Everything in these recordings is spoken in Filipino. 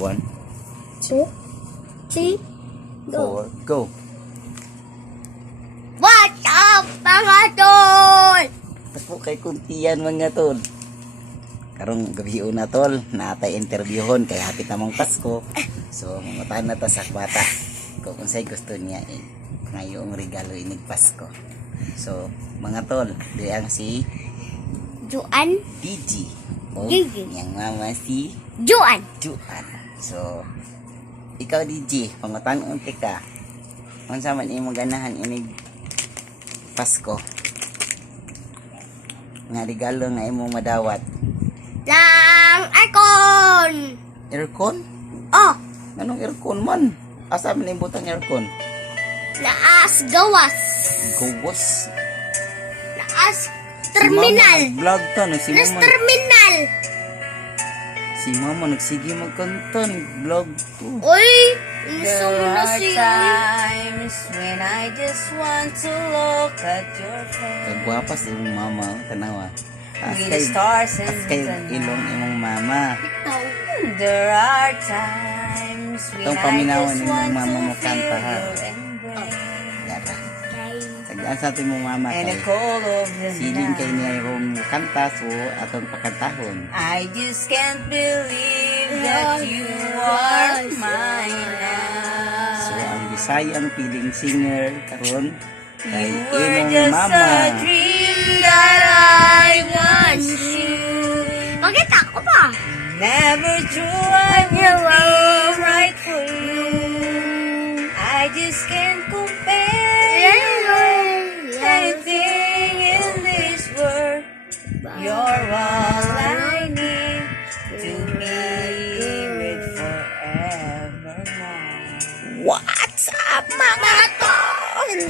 1, 2, 3, go. 4, go! What's up, mga tol? Tako kay kuntiyan mga tol. Karong gabi na tol, natay interviewon kay hapit namang Pasko. So mamutahan na ta sa bata. Kung unsay gusto niya ngayong regalo inig Pasko. So mga tol, diyan si Juan, DG. O Gigi. yang mama si Juan. Juan. So ikaw DG, pangutan unti ka. Unsa man imong ganahan inig Pasko? Nga regalo nga imong madawat. Lang aircon. Aircon? Oh, Anong aircon man? Asa man yung butang aircon? laas gawas. Gubos. Laas terminal. Si mama, vlog to, no? Laas terminal. Si mama nagsige magkanta, vlog to. Uy, There isang na are si times when I just want to look at your face. Kagwapa si imong mama, tanawa. With the stars and kay the ilong imong mama. There are times when Itong I paminawan just ni want mama mo to kanta, feel ha? your embrace. Yata. Sagdaan sa ating mong mama And the kay cold of the silin kay night. niya yung kanta so atong pakantahon. I just can't believe that you are mine So now. ang Bisayang feeling singer karon kay You were imong just mama. a dream that I once knew. Bakit ako pa? Never true I will be right for you. I just can't compare anything in this world. You're all I need to be with forevermore. What's up mga tol?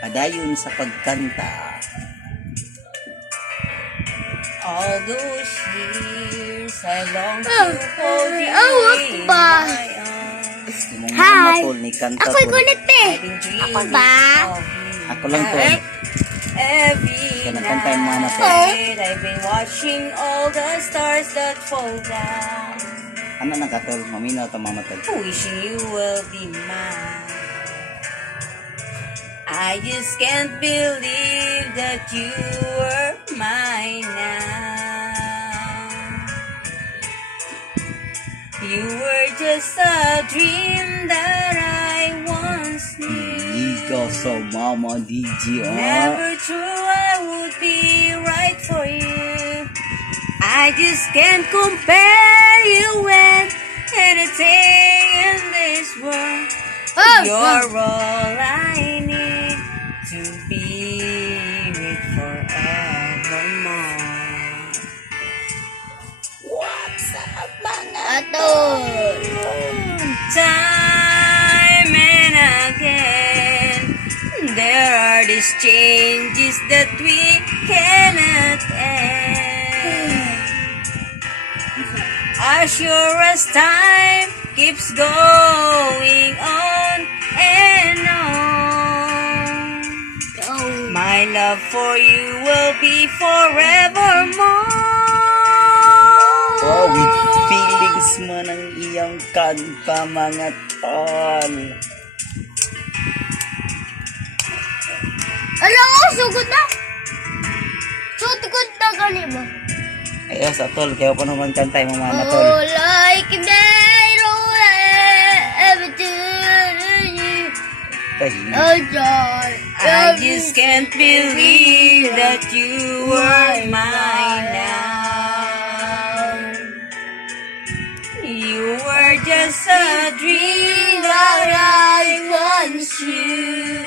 Padayon sa pagkanta. All those years I long to Oh, hold you awak in ba? my arms. Imong Hi. mama tol ni kanta Ako'y tol. kulit eh. I've been dreaming Ako ba? of you. Ako lang tol. Every Kaya nagkanta yung mga natin. night I've been watching all the stars that fall down, Ano na ka tol? Maminaw ta mama tol. wishing you will be mine. I just can't believe that you were mine now. You were just a dream that I once knew. Ikaw sa mama DJ Never true I would be right for you. I just can't compare you with anything in this world. You're all I need to be with forevermore. What's up mga Atol. Time and again, there are these changes that we cannot end. As sure as time keeps going on and on, my love for you will be forevermore. Oh, with feelings mo ng iyong kanta mga tol. Alam ko, sugod na. Sugod na gani ba? Ayos sa tol, kaya pa naman kanta yung mama tol. Oh, like that, oh, everything you. Tahimik. Oh, God. I just can't believe that you were mine now. You were just a dream that I once knew.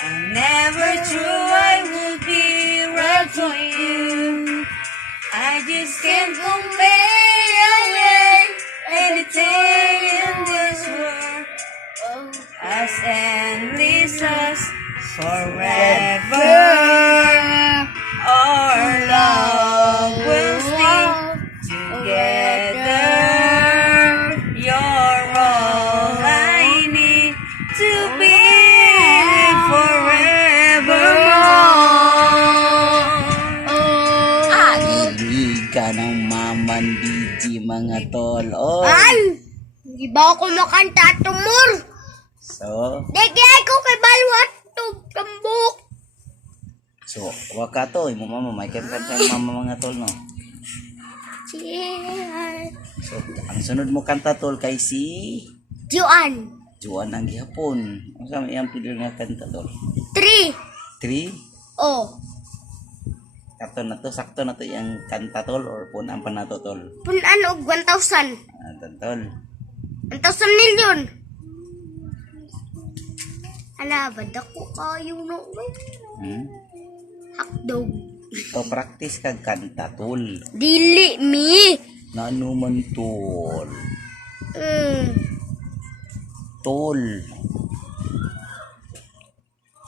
And never true I would be right for you. I just can't compare anything in this world. As endless as forever, our love will stay together. You're all I need to be forevermore. Oh, Ilig ka ng Maman DJ mga tol. Oh. Ay! Di ba ako makanta tumor? So, Dagay ko kay Balwat to tambok. so, waka to. Imo mama, may kanta mama mga tol, no? Cheer. So, ang sunod mo kanta tol kay si Juan. Juan ang gihapon. Ano sa iyang pili nga kanta tol? 3. 3? Oh. Sakto na to yung kanta tol or punang pa na to tol. Punan og 1,000. Tol. 1,000 million. Ala, bad ako kayo no. Hakdog. So, practice kag kanta tol. Dili mi. Nano man tol. Mm. Tol.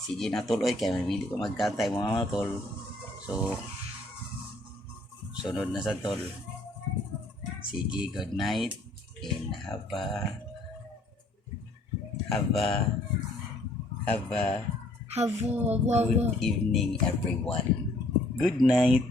Sige na tol, oy, kaya mabili ko magkanta yung mga tol. So, sunod na sa tol. Sige, good night and have a Havo, good evening everyone. Good night.